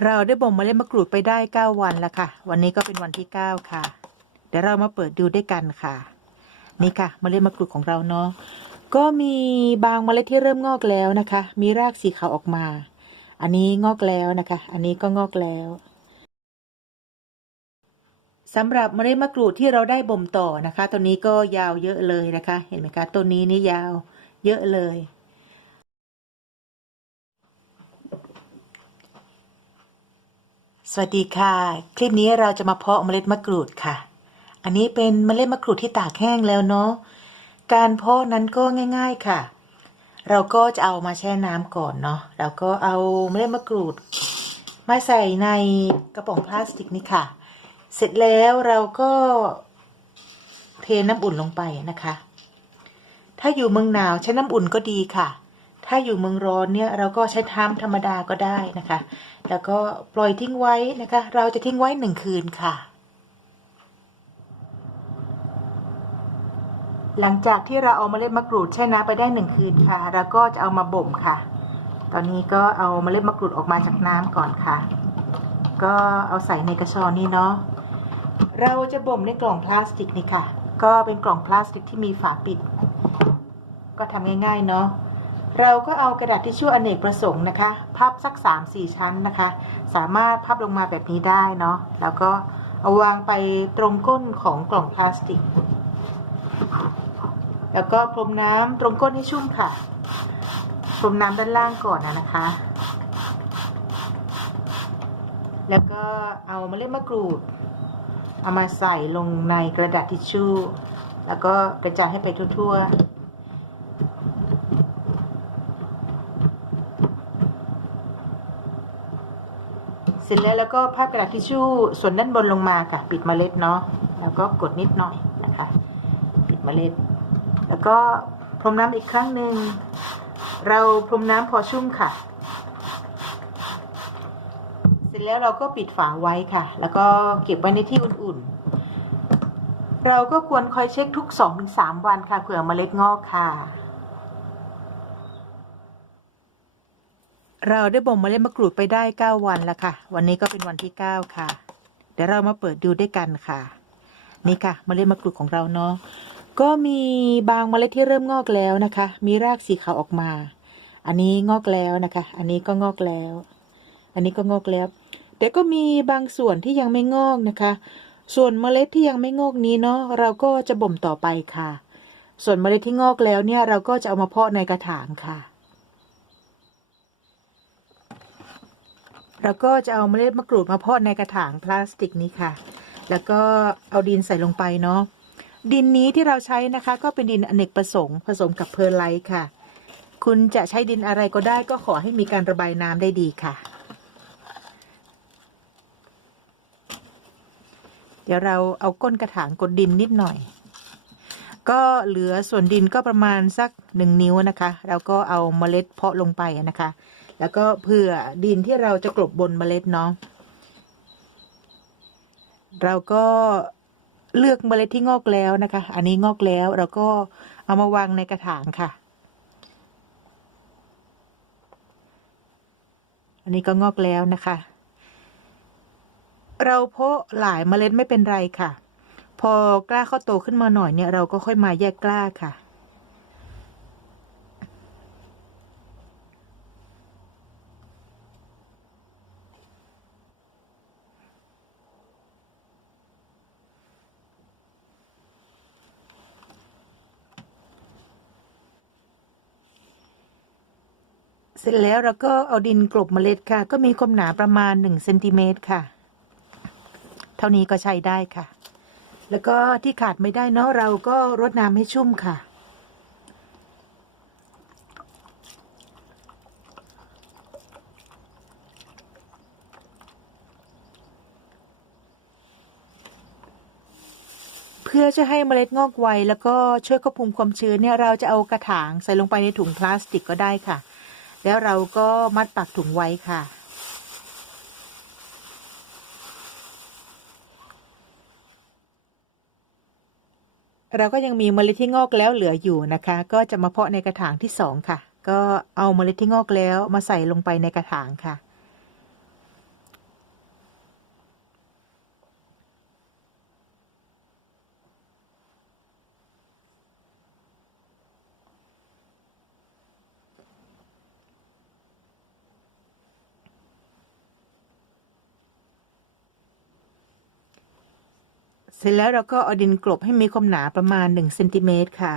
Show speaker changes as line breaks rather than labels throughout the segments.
เราได้บ่มเมล็ดมะกรูดไปได้ 9 วันแล้วค่ะ วันนี้ก็เป็นวันที่ 9 ค่ะ เดี๋ยวเรามาเปิดดูด้วยกันค่ะ นี่ค่ะเมล็ดมะกรูดของเราเนาะ ก็มีบางเมล็ดที่เริ่มงอกแล้วนะคะ มีรากสีขาวออกมา อันนี้งอกแล้วนะคะ อันนี้ก็งอกแล้วสำหรับเมล็ดมะกรูดที่เราได้บ่มต่อนะคะ ตัวนี้ก็ยาวเยอะเลยนะคะ เห็นไหมคะ ต้นนี้นี่ยาวเยอะเลย สวัสดีค่ะ คลิปนี้เราจะมาเพาะเมล็ดมะกรูดค่ะ อันนี้เป็นเมล็ดมะกรูดที่ตากแห้งแล้วเนาะ การเพาะนั้นก็ง่าย ๆค่ะ เราก็จะเอามาแช่น้ำก่อนเนาะแล้วก็เอาเมล็ดมะกรูด มาใส่ในกระป๋องพลาสติกนี่ค่ะ เสร็จแล้วเราก็เทน้ำอุ่นลงไปนะคะ ถ้าอยู่เมืองหนาวใช้น้ำอุ่นก็ดีค่ะ ถ้าอยู่เมืองร้อนเนี่ยเราก็ใช้ท้ำธรรมดาก็ได้นะคะ แล้วก็ปล่อยทิ้งไว้นะคะ เราจะทิ้งไว้หนึ่งคืนค่ะ หลังจากที่เราเอาเมล็ดมะกรูดแช่น้ำไปได้หนึ่งคืนค่ะเราก็จะเอามาบ่มค่ะ ตอนนี้ก็เอาเมล็ดมะกรูดออกมาจากน้ำก่อนค่ะ ก็เอาใส่ในกระชอนนี้เนาะเราจะบ่มในกล่องพลาสติกนี่ค่ะ ก็เป็นกล่องพลาสติกที่มีฝาปิด ก็ทำง่ายๆเนาะ เราก็เอากระดาษทิชชู่อเนกประสงค์นะคะ พับสัก 3-4 ชั้นนะคะ สามารถพับลงมาแบบนี้ได้เนาะ แล้วก็เอาวางไปตรงก้นของกล่องพลาสติก แล้วก็พรมน้ำตรงก้นให้ชุ่มค่ะ พรมน้ำด้านล่างก่อนนะนะคะ แล้วก็เอาเมล็ดมะกรูด เอามาใส่ลงในกระดาษทิชชู่ แล้วก็กระจายให้ไปทั่วๆ ร็จแล้วแล้วก็พับกระดาษทิชชู่ส่วนด้านบนลงมาค่ะ ปิดเมล็ดเนาะแล้วก็กดนิดหน่อยนะคะ ปิดเมล็ด แล้วก็พรมน้ำอีกครั้งหนึ่งเราพรมน้ำพอชุ่มค่ะ เสร็จแล้วเราก็ปิดฝาไว้ค่ะ แล้วก็เก็บไว้ในที่อุ่นๆ เราก็ควรคอยเช็คทุก 2-3 วันค่ะเผื่อเมล็ดงอกค่ะ เราได้บ่มเมล็ดมะกรูดไปได้ 9 วันแล้วค่ะ วันนี้ก็เป็นวันที่ 9 ค่ะ เดี๋ยวเรามาเปิดดูด้วยกันค่ะ นี่ค่ะเมล็ดมะกรูดของเราเนาะ ก็มีบางเมล็ดที่เริ่มงอกแล้วนะคะ มีรากสีขาวออกมา อันนี้งอกแล้วนะคะ อันนี้ก็งอกแล้ว อันนี้ก็งอกแล้ว แต่ก็มีบางส่วนที่ยังไม่งอกนะคะ ส่วนเมล็ดที่ยังไม่งอกนี้เนาะ เราก็จะบ่มต่อไปค่ะ ส่วนเมล็ดที่งอกแล้วเนี่ย เราก็จะเอามาเพาะในกระถางค่ะ แล้วก็จะเอาเมล็ดมะกรูดมาเพาะในกระถางพลาสติกนี้ค่ะ แล้วก็เอาดินใส่ลงไปเนาะ ดินนี้ที่เราใช้นะคะ ก็เป็นดินอเนกประสงค์ผสมกับเพอร์ไลท์ค่ะ คุณจะใช้ดินอะไรก็ได้ก็ขอให้มีการระบายน้ำได้ดีค่ะ เดี๋ยวเราเอาก้นกระถางกดดินนิดหน่อย ก็เหลือส่วนดินก็ประมาณสักหนึ่งนิ้วนะคะ แล้วก็เอาเมล็ดเพาะลงไปนะคะ แล้วก็เผื่อดินที่เราจะกลบบนเมล็ดเนาะเราก็เลือกเมล็ดที่งอกแล้วนะคะ อันนี้งอกแล้วเราก็เอามาวางในกระถางค่ะ อันนี้ก็งอกแล้วนะคะ เราเพาะหลายเมล็ดไม่เป็นไรค่ะ พอกล้าเข้าโตขึ้นมาหน่อยเนี่ย เราก็ค่อยมาแยกกล้าค่ะ เสร็จแล้วเราก็เอาดินกลบเมล็ดค่ะ ก็มีความหนาประมาณหนึ่งเซนติเมตรค่ะ เท่านี้ก็ใช้ได้ค่ะ แล้วก็ที่ขาดไม่ได้เนาะเราก็รดน้ำให้ชุ่มค่ะเพื่อจะให้เมล็ดงอกไวแล้วก็ช่วยควบคุมความชื้นเนี่ยเราจะเอากระถางใส่ลงไปในถุงพลาสติกก็ได้ค่ะ แล้วเราก็มัดปักถุงไว้ค่ะ เราก็ยังมีเมล็ดที่งอกแล้วเหลืออยู่นะคะ ก็จะมาเพาะในกระถางที่สองค่ะ ก็เอาเมล็ดที่งอกแล้วมาใส่ลงไปในกระถางค่ะ เสร็จแล้วเราก็เอาดินกลบให้มีความหนาประมาณ1เซนติเมตรค่ะ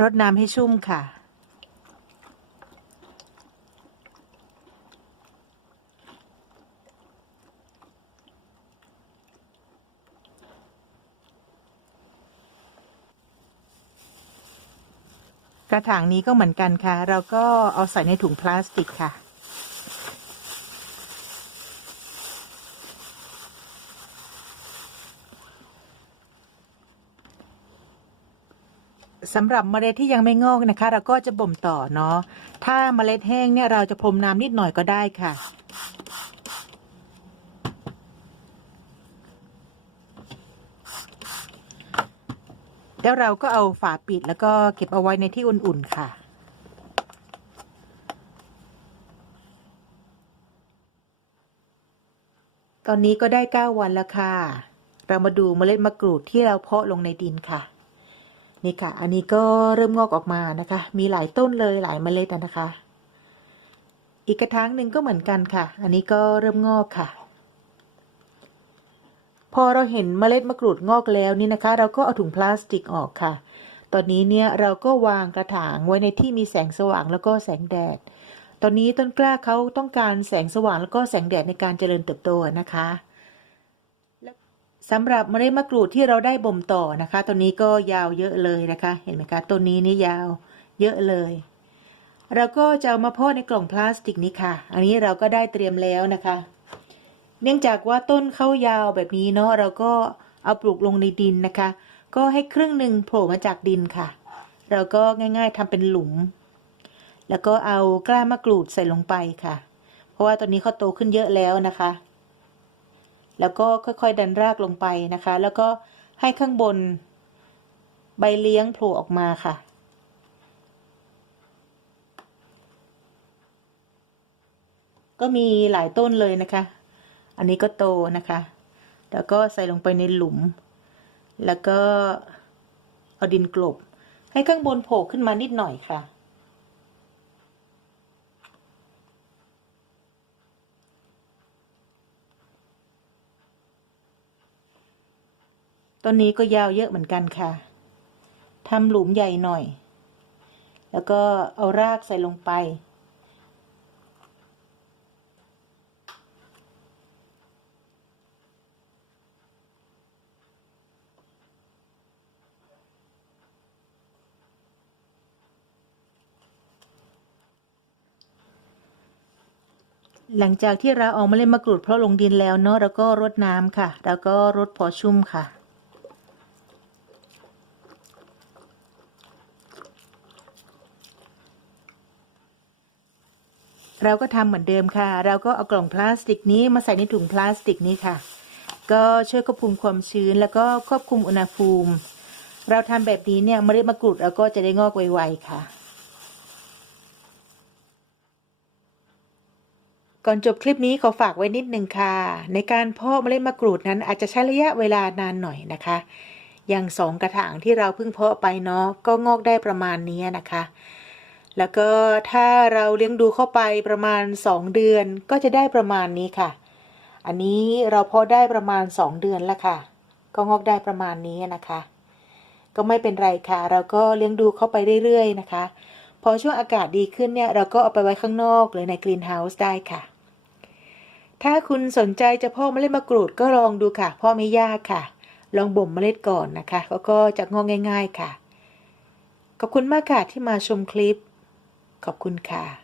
รดน้ำให้ชุ่มค่ะ ระถางนี้ก็เหมือนกันค่ะ เราก็เอาใส่ในถุงพลาสติกค่ะ สำหรับเมล็ดที่ยังไม่งอกนะคะ เราก็จะบ่มต่อเนาะ ถ้าเมล็ดแห้งเนี่ยเราจะพรมน้ำนิดหน่อยก็ได้ค่ะ แล้วเราก็เอาฝาปิดแล้วก็เก็บเอาไว้ในที่อุ่นๆค่ะ ตอนนี้ก็ได้ 9 วันแล้วค่ะ เรามาดูเมล็ดมะกรูดที่เราเพาะลงในดินค่ะ นี่ค่ะ อันนี้ก็เริ่มงอกออกมานะคะ มีหลายต้นเลยหลายเมล็ดนะคะ อีกกระถางหนึ่งก็เหมือนกันค่ะ อันนี้ก็เริ่มงอกค่ะ พอเราเห็นเมล็ดมะกรูดงอกแล้วนี่นะคะ เราก็เอาถุงพลาสติกออกค่ะ ตอนนี้เนี่ยเราก็วางกระถางไว้ในที่มีแสงสว่างแล้วก็แสงแดด ตอนนี้ต้นกล้าเขาต้องการแสงสว่างแล้วก็แสงแดดในการเจริญเติบโตนะคะสำหรับเมล็ดมะกรูดที่เราได้บ่มต่อนะคะตัวนี้ก็ยาวเยอะเลยนะคะ เห็นไหมคะต้นนี้นี่ยาวเยอะเลย เราก็จะเอามาเพาะในกล่องพลาสติกนี้ค่ะ อันนี้เราก็ได้เตรียมแล้วนะคะ เนื่องจากว่าต้นเขายาวแบบนี้เนาะเราก็เอาปลูกลงในดินนะคะ ก็ให้ครึ่งหนึ่งโผล่มาจากดินค่ะ เราก็ง่าย ๆทำเป็นหลุม แล้วก็เอากล้ามะกรูดใส่ลงไปค่ะ เพราะว่าตอนนี้เขาโตขึ้นเยอะแล้วนะคะ แล้วก็ค่อยๆดันรากลงไปนะคะ แล้วก็ให้ข้างบน ใบเลี้ยงโผล่ออกมาค่ะก็มีหลายต้นเลยนะคะ อันนี้ก็โตนะคะ แล้วก็ใส่ลงไปในหลุม แล้วก็เอาดินกลบ ให้ข้างบนโผล่ขึ้นมานิดหน่อยค่ะ ต้นนี้ก็ยาวเยอะเหมือนกันค่ะทำหลุมใหญ่หน่อย แล้วก็เอารากใส่ลงไป หลังจากที่เราเอาเมล็ดมะกรูดเพาะลงดินแล้วเนาะเราก็รดน้ำค่ะ แล้วก็รดพอชุ่มค่ะ เราก็ทำเหมือนเดิมค่ะ เราก็เอากล่องพลาสติกนี้มาใส่ในถุงพลาสติกนี้ค่ะ ก็ช่วยควบคุมความชื้นแล้วก็ควบคุมอุณหภูมิ เราทำแบบนี้เนี่ยเมล็ดมะกรูดเราก็จะได้งอกไวๆค่ะ ก่อนจบคลิปนี้ขอฝากไว้นิดนึงค่ะ ในการเพาะเมล็ดมะกรูดนั้นอาจจะใช้ระยะเวลานานหน่อยนะคะ อย่างสองกระถางที่เราเพิ่งเพาะไปเนาะก็งอกได้ประมาณนี้นะคะ แล้วก็ถ้าเราเลี้ยงดูเข้าไปประมาณ 2 เดือนก็จะได้ประมาณนี้ค่ะ อันนี้เราเพาะได้ประมาณ 2 เดือนแล้วค่ะ ก็งอกได้ประมาณนี้นะคะ ก็ไม่เป็นไรค่ะ เราก็เลี้ยงดูเข้าไปเรื่อยๆนะคะ พอช่วงอากาศดีขึ้นเนี่ยเราก็เอาไปไว้ข้างนอกหรือในกรีนเฮาส์ได้ค่ะ ถ้าคุณสนใจจะพ่อเมล็ดมะกรูดก็ลองดูค่ะ พ่อไม่ยากค่ะ ลองบ่มเมล็ดก่อนนะคะเขาก็จะงอกง่าย ๆค่ะ ขอบคุณมากค่ะที่มาชมคลิป ขอบคุณค่ะ